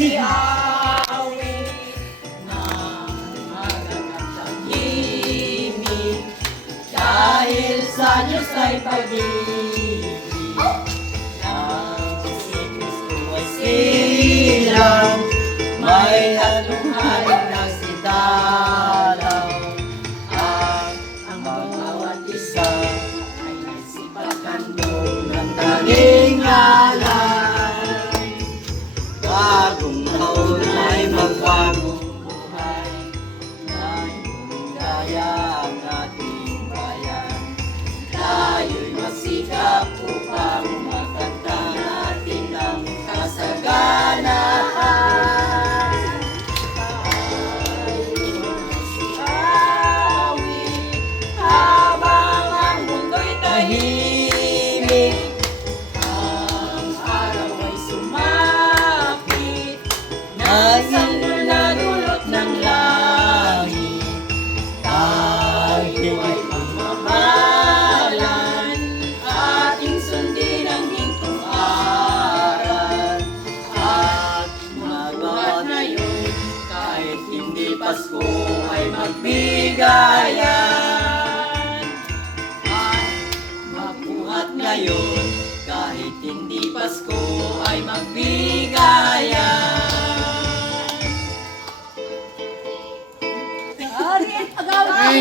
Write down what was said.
si awit na maganap tahimik dahil sa Diyos ay pag-ibig. Nang si Kristo ay silang may halong-halong nagsidalaw at ang bawat isa ay nagsipaghandog ng tanging alay. Bagong taon ay magbagong buhay na gaya ang ating bayan. Tayo'y magsikap upang magtagtang natin ang kasaganaan. Tayo'y magsiawit habang ang mundo'y tahimik. Ang araw ay sumapit na sanggol na dulot ng langit. Tayo ay mamahalan, ating sundin ang gintong aral. At magbuhat ngayon, kahit hindi Pasko ay magbigayan. At magbuhat ngayon, kahit hindi Pasko ay magbigayan. Ari, agaw na.